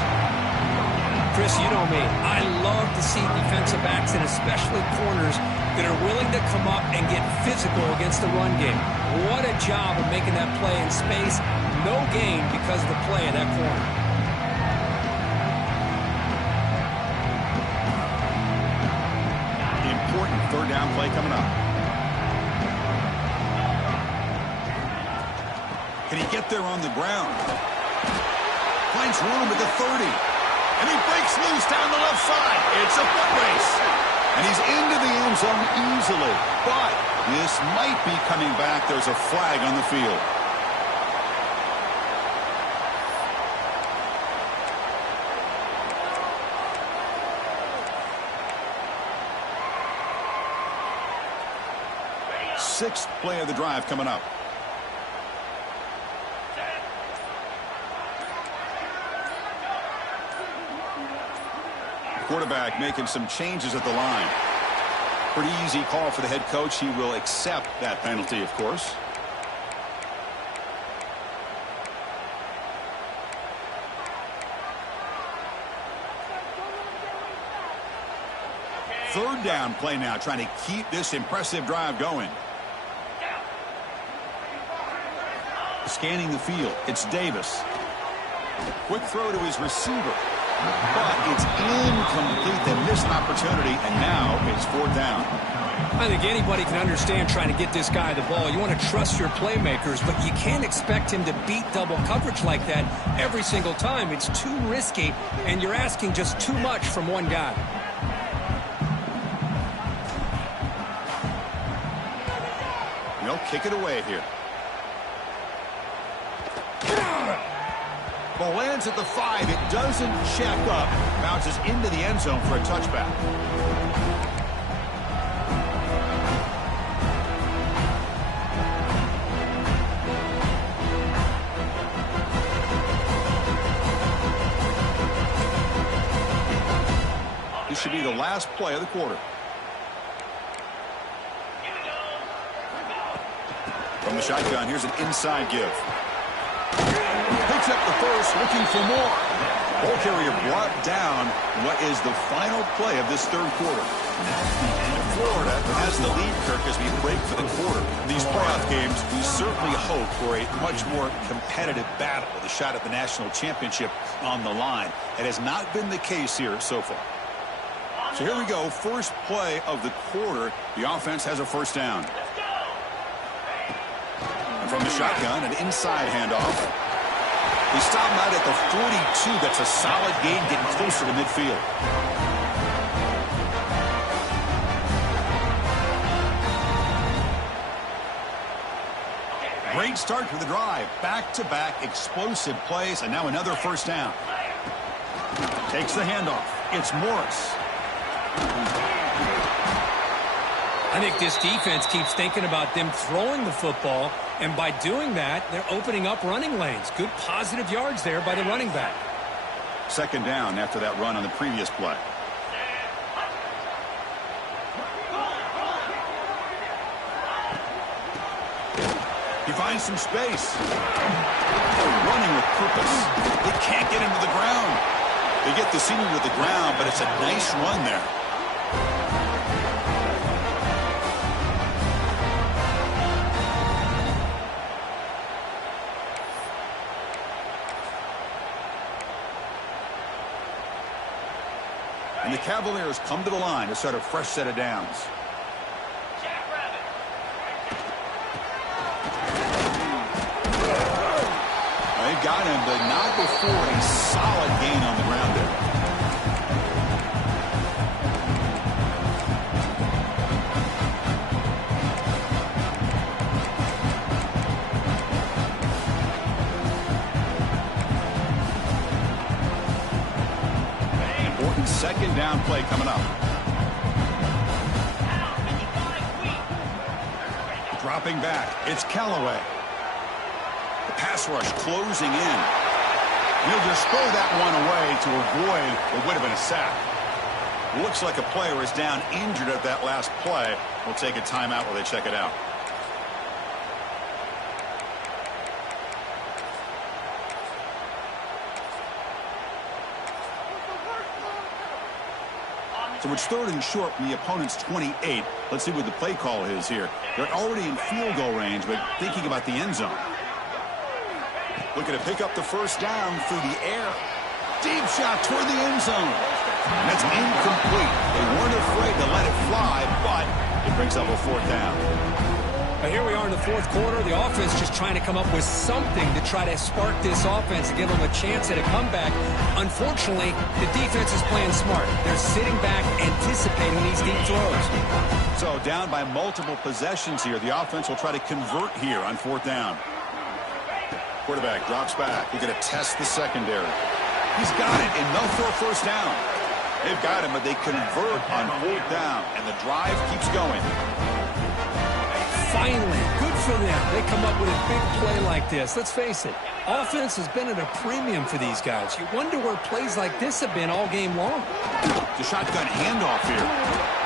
Chris, you know me. I love to see defensive backs, and especially corners, that are willing to come up and get physical against the run game. What a job of making that play in space. No gain because of the play of that corner. Important third down play coming up. Can he get there on the ground? Finds room at the 30. And he breaks loose down the left side. It's a foot race. And he's into the end zone easily. But this might be coming back. There's a flag on the field. Sixth play of the drive coming up. Quarterback making some changes at the line. Pretty easy call for the head coach. He will accept that penalty, of course. Third down play now, trying to keep this impressive drive going. Scanning the field, it's Davis. Quick throw to his receiver. But it's incomplete. They missed an opportunity, and now it's fourth down. I think anybody can understand trying to get this guy the ball. You want to trust your playmakers, but you can't expect him to beat double coverage like that every single time. It's too risky, and you're asking just too much from one guy. They'll kick it away here. Ball lands at the 5. It doesn't check up. Bounces into the end zone for a touchback. This should be the last play of the quarter. From the shotgun, here's an inside give. Picks up the first, looking for more. Ball carrier brought down what is the final play of this third quarter. And Florida has the lead, Kirk, as we break for the quarter. These playoff games, we certainly hope for a much more competitive battle with a shot at the national championship on the line. It has not been the case here so far. So here we go, first play of the quarter. The offense has a first down. And from the shotgun, an inside handoff. They stop him out at the 42. That's a solid gain, getting closer to midfield. Great start to the drive. Back-to-back explosive plays, and now another first down. Takes the handoff. It's Morris. I think this defense keeps thinking about them throwing the football, and by doing that, they're opening up running lanes. Good positive yards there by the running back. Second down after that run on the previous play. He finds some space. Running with purpose. They can't get him to the ground. They get the senior to the ground, but it's a nice run there. Cavaliers come to the line to start a fresh set of downs. They got him, but not before a solid gain on the ground there. Important second down play coming up. Dropping back, it's Callaway. The pass rush closing in. He'll just throw that one away to avoid what would have been a sack. Looks like a player is down injured at that last play. We'll take a timeout while they check it out. So it's 3rd and short from the opponent's 28. Let's see what the play call is here. They're already in field goal range, but thinking about the end zone. Looking to pick up the first down through the air. Deep shot toward the end zone. And that's incomplete. They weren't afraid to let it fly, but it brings up a 4th down. Here we are in the 4th quarter. The offense just trying to come up with something to try to spark this offense and give them a chance at a comeback. Unfortunately, the defense is playing smart. They're sitting back, anticipating these deep throws. So down by multiple possessions here. The offense will try to convert here on 4th down. Quarterback drops back. We're going to test the secondary. He's got it, and they'll throw first down. They've got him, but they convert on 4th down, and the drive keeps going. Finally, good for them. They come up with a big play like this. Let's face it, offense has been at a premium for these guys. You wonder where plays like this have been all game long. The shotgun handoff here.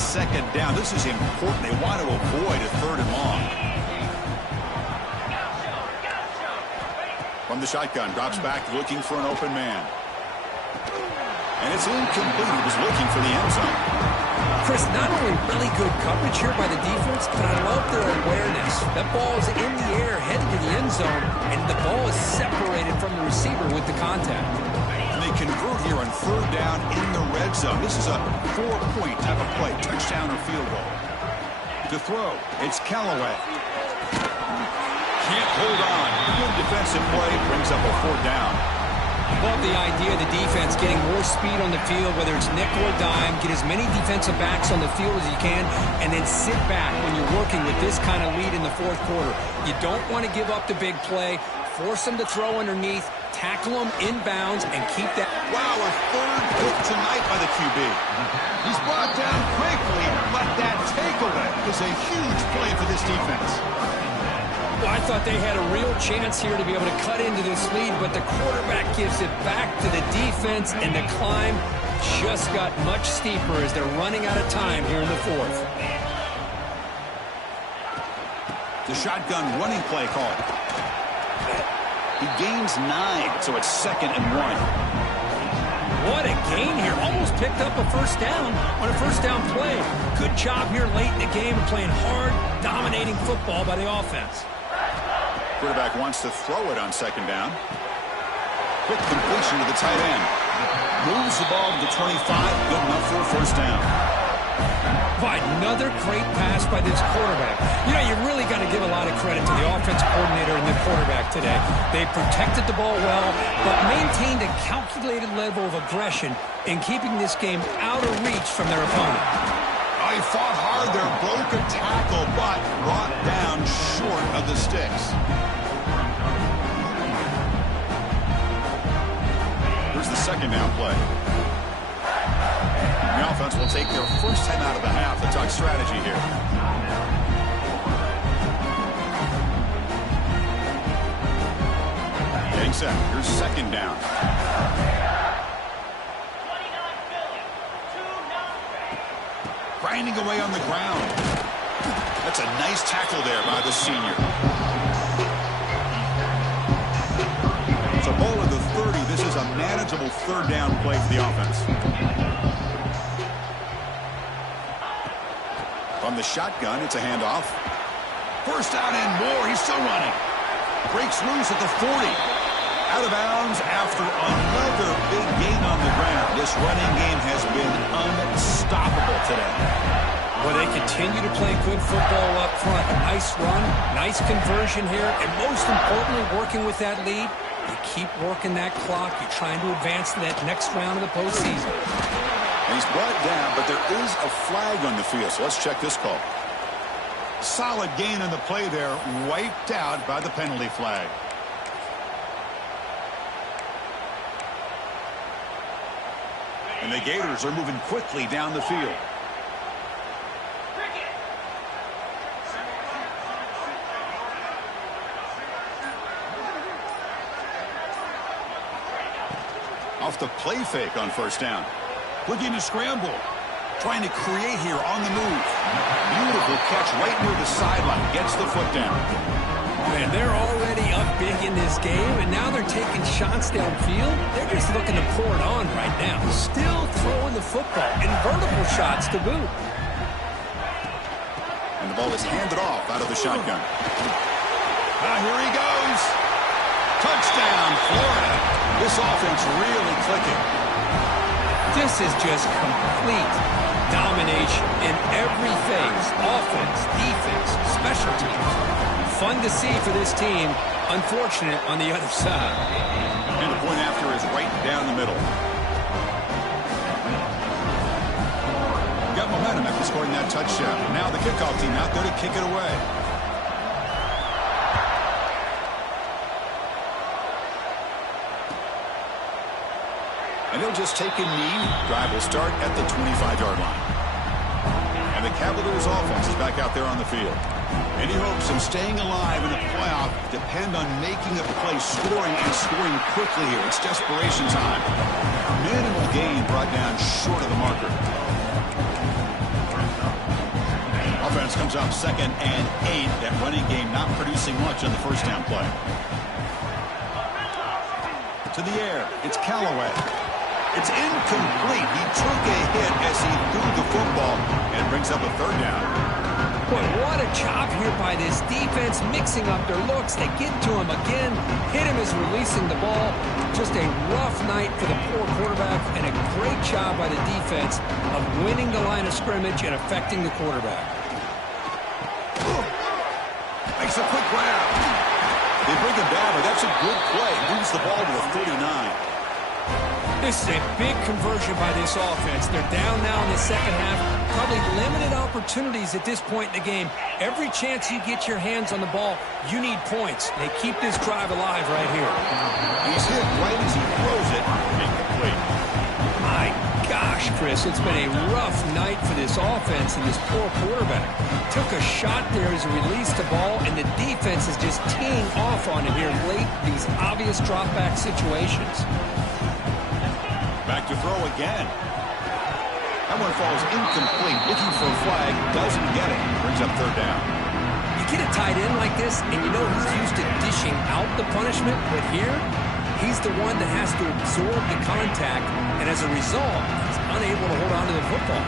Second down. This is important. They want to avoid a 3rd and long. From the shotgun, drops back looking for an open man. And it's incomplete. He was looking for the end zone. Chris, not only really good coverage here by the defense, but I love their awareness. That ball is in the air, heading to the end zone, and the ball is separated from the receiver with the contact. They convert here on 3rd down in the red zone. This is a 4-point type of play, touchdown or field goal. To throw, it's Callaway. Can't hold on. Good defensive play, brings up a 4th down. Love the idea of the defense getting more speed on the field, whether it's nickel or dime, get as many defensive backs on the field as you can, and then sit back when you're working with this kind of lead in the 4th quarter. You don't want to give up the big play, force them to throw underneath, tackle them inbounds, and keep that. Wow, a 3rd pick tonight by the QB. He's brought down quickly, but that takeaway is a huge play for this defense. Well, I thought they had a real chance here to be able to cut into this lead, but the quarterback gives it back to the defense, and the climb just got much steeper as they're running out of time here in the 4th. The shotgun running play call. He gains 9, so it's 2nd and 1. What a gain here. Almost picked up a first down on a first down play. Good job here late in the game of playing hard, dominating football by the offense. Quarterback wants to throw it on 2nd down. Quick completion to the tight end. Moves the ball to the 25. Good enough for a first down. By another great pass by this quarterback. You know, you really got to give a lot of credit to the offensive coordinator and the quarterback today. They protected the ball well, but maintained a calculated level of aggression in keeping this game out of reach from their opponent. Oh, he fought hard there, broke a tackle, but brought down short of the sticks. Here's the 2nd down play. The offense will take their first time out of the half. Let's talk strategy here. Getting set. Here's 2nd down. Grinding away on the ground. That's a nice tackle there by the senior. So ball at the 30. This is a manageable 3rd down play for the offense. From the shotgun, it's a handoff. First down and more. He's still running. Breaks loose at the 40. Out of bounds after another big gain on the ground. This running game has been unstoppable today. Well, they continue to play good football up front. A nice run, nice conversion here, and most importantly, working with that lead. You keep working that clock. You're trying to advance to that next round of the postseason. And he's brought down, but there is a flag on the field, so let's check this call. Solid gain on the play there, wiped out by the penalty flag. And the Gators are moving quickly down the field. Off the play fake on first down. Looking to scramble. Trying to create here on the move. Beautiful catch right near the sideline. Gets the foot down. Man, they're already up big in this game, and now they're taking shots downfield. They're just looking to pour it on right now. Still throwing the football, and vertical shots to boot. And the ball is handed off out of the shotgun. Here he goes. Touchdown, Florida. This offense really clicking. This is just complete domination in every phase. Offense, defense, special teams. Fun to see for this team. Unfortunate on the other side. And the point after is right down the middle. Got momentum after scoring that touchdown. Now the kickoff team out there to kick it away. And they'll just take a knee. Drive will start at the 25-yard line. And the Cavaliers offense is back out there on the field. Any hopes of staying alive in the playoff depend on making a play, scoring and scoring quickly here. It's desperation time. Minimal gain brought down short of the marker. Offense comes out 2nd and 8. That running game not producing much on the first down play. To the air. It's Callaway. It's incomplete. He took a hit as he threw the football and brings up a 3rd down. Boy, what a job here by this defense, mixing up their looks. They get to him again, hit him as releasing the ball. Just a rough night for the poor quarterback, and a great job by the defense of winning the line of scrimmage and affecting the quarterback. Makes a quick grab. They bring him down, but that's a good play. Moves the ball to the 49. This is a big conversion by this offense. They're down now in the second half. Probably limited opportunities at this point in the game. Every chance you get your hands on the ball, you need points. They keep this drive alive right here. He's hit right as he throws it. Incomplete. My gosh, Chris, it's been a rough night for this offense and this poor quarterback. Took a shot there as he released the ball, and the defense is just teeing off on him here late, these obvious drop-back situations. Back to throw again. That one falls incomplete. Looking for a flag. Doesn't get it. Brings up 3rd down. You get a tight end like this, and you know he's used to dishing out the punishment, but here, he's the one that has to absorb the contact, and as a result, he's unable to hold on to the football.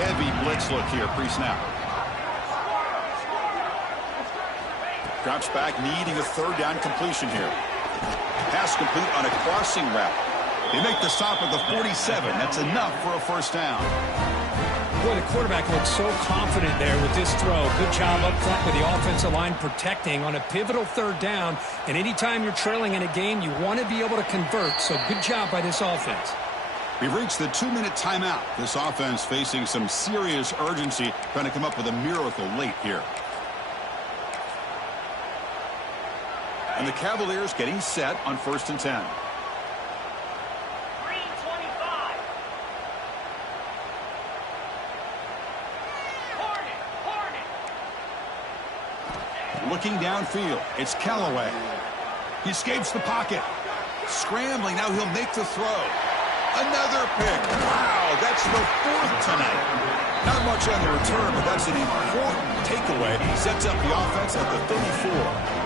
Heavy blitz look here, pre-snap. Drops back, needing a 3rd down completion here. Pass complete on a crossing route. They make the stop at the 47. That's enough for a 1st down. Boy, the quarterback looks so confident there with this throw. Good job up front with the offensive line protecting on a pivotal 3rd down. And anytime you're trailing in a game, you want to be able to convert. So good job by this offense. We've reached the 2-minute timeout. This offense facing some serious urgency, trying to come up with a miracle late here. And the Cavaliers getting set on 1st and 10. Looking downfield, it's Callaway. He escapes the pocket. Scrambling, now he'll make the throw. Another pick. Wow, that's the 4th tonight. Not much on the return, but that's an important takeaway. Sets up the offense at the 34.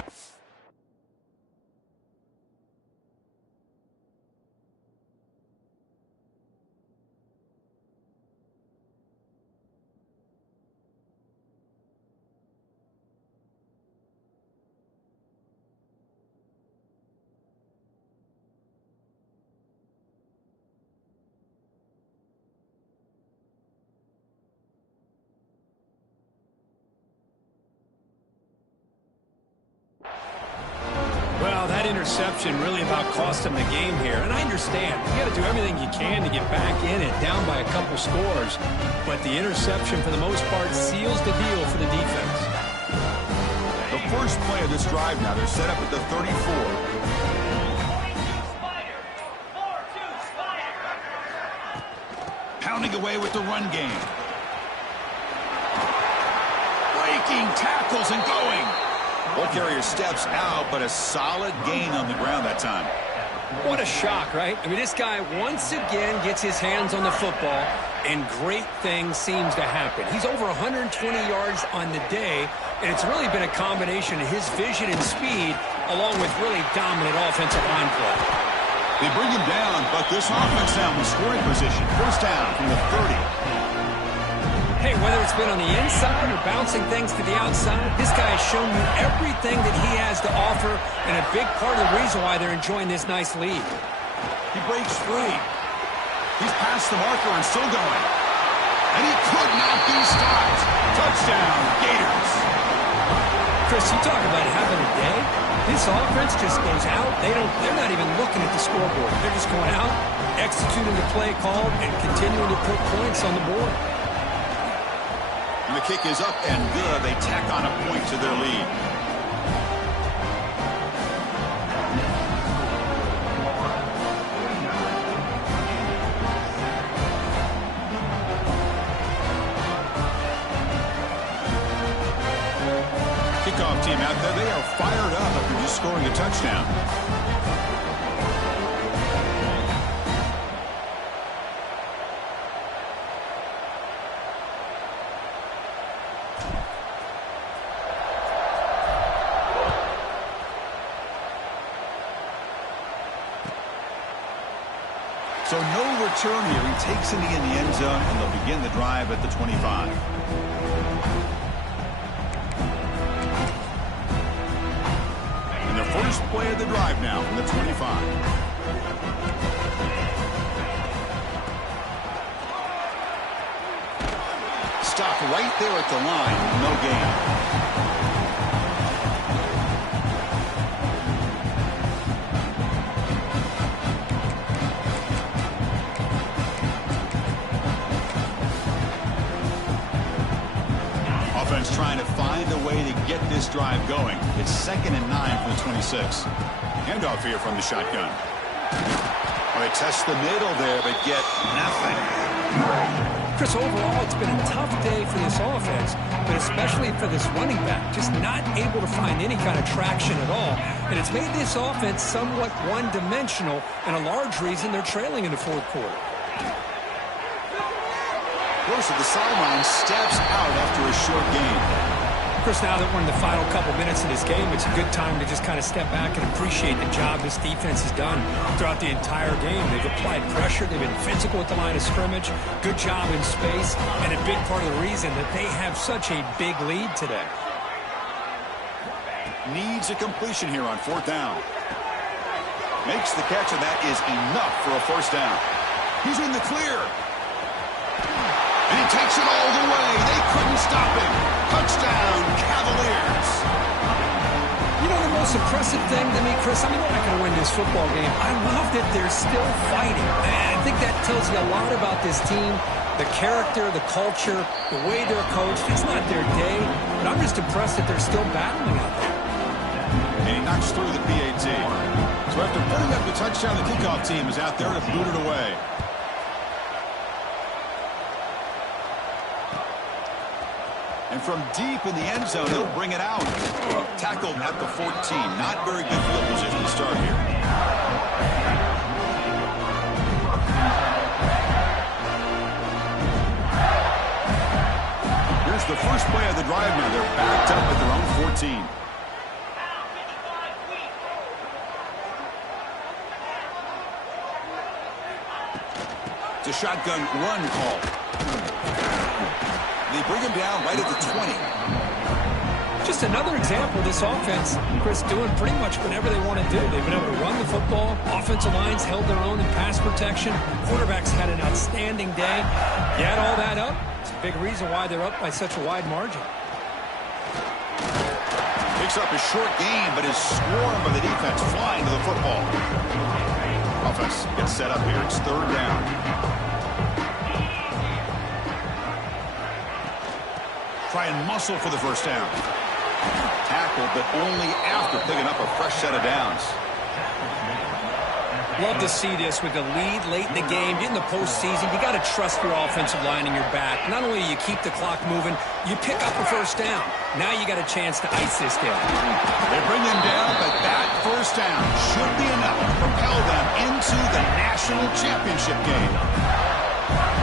Well, that interception really about cost him the game here. And I understand. You got to do everything you can to get back in it, down by a couple scores. But the interception, for the most part, seals the deal for the defense. The first play of this drive now, they're set up at the 34. Pounding away with the run game. Breaking tackles and going. Ball carrier steps out, but a solid gain on the ground that time. What a shock, right? I mean, this guy once again gets his hands on the football, and great things seems to happen. He's over 120 yards on the day, and it's really been a combination of his vision and speed, along with really dominant offensive line play. They bring him down, but this offense now in scoring position. First down from the 30. Hey, whether it's been on the inside or bouncing things to the outside, this guy has shown you everything that he has to offer, and a big part of the reason why they're enjoying this nice lead. He breaks free. He's past the marker and still going. And he could not be stopped. Touchdown, Gators. Chris, you talk about having a day. This offense just goes out. They're not even looking at the scoreboard. They're just going out, executing the play called, and continuing to put points on the board. And the kick is up and good. They tack on a point to their lead. Kickoff team out there, they are fired up after just scoring a touchdown. So no return here. He takes it in the end zone, and they'll begin the drive at the 25. And the first play of the drive now from the 25. Stop right there at the line. No gain. Trying to find a way to get this drive going. It's 2nd and 9 from the 26. Handoff here from the shotgun. Well, they test the middle there, but get nothing. Chris, overall, it's been a tough day for this offense, but especially for this running back. Just not able to find any kind of traction at all. And it's made this offense somewhat one-dimensional, and a large reason they're trailing in the fourth quarter. Close to the sideline, steps out after a short gain. Chris, now that we're in the final couple minutes of this game, it's a good time to just kind of step back and appreciate the job this defense has done throughout the entire game. They've applied pressure. They've been physical at the line of scrimmage. Good job in space, and a big part of the reason that they have such a big lead today. Needs a completion here on 4th down. Makes the catch, and that is enough for a first down. He's in the clear. And he takes it all the way. They couldn't stop him. Touchdown, Cavaliers. You know the most impressive thing to me, Chris? I mean, they're not going to win this football game. I love that they're still fighting. And I think that tells you a lot about this team, the character, the culture, the way they're coached. It's not their day, but I'm just impressed that they're still battling out there. And he knocks through the PAT. So after putting up the touchdown, the kickoff team is out there to boot it away. And from deep in the end zone, they'll bring it out. Tackled at the 14. Not very good field position to start here. Here's the first play of the drive now. They're backed up at their own 14. It's a shotgun run call. They bring him down right at the 20. Just another example of this offense, Chris, doing pretty much whatever they want to do. They've been able to run the football. Offensive lines held their own in pass protection. Quarterbacks had an outstanding day. You add all that up, it's a big reason why they're up by such a wide margin. Big picks up a short gain, but is swarmed by the defense flying to the football. Offense gets set up here. It's third down. Try and muscle for the first down. Tackled, but only after picking up a fresh set of downs. Love to see this with the lead late in the game. Get in the postseason, you got to trust your offensive line in your back. Not only do you keep the clock moving, you pick up a first down. Now you got a chance to ice this game. They bring him down, but that first down should be enough to propel them into the national championship game.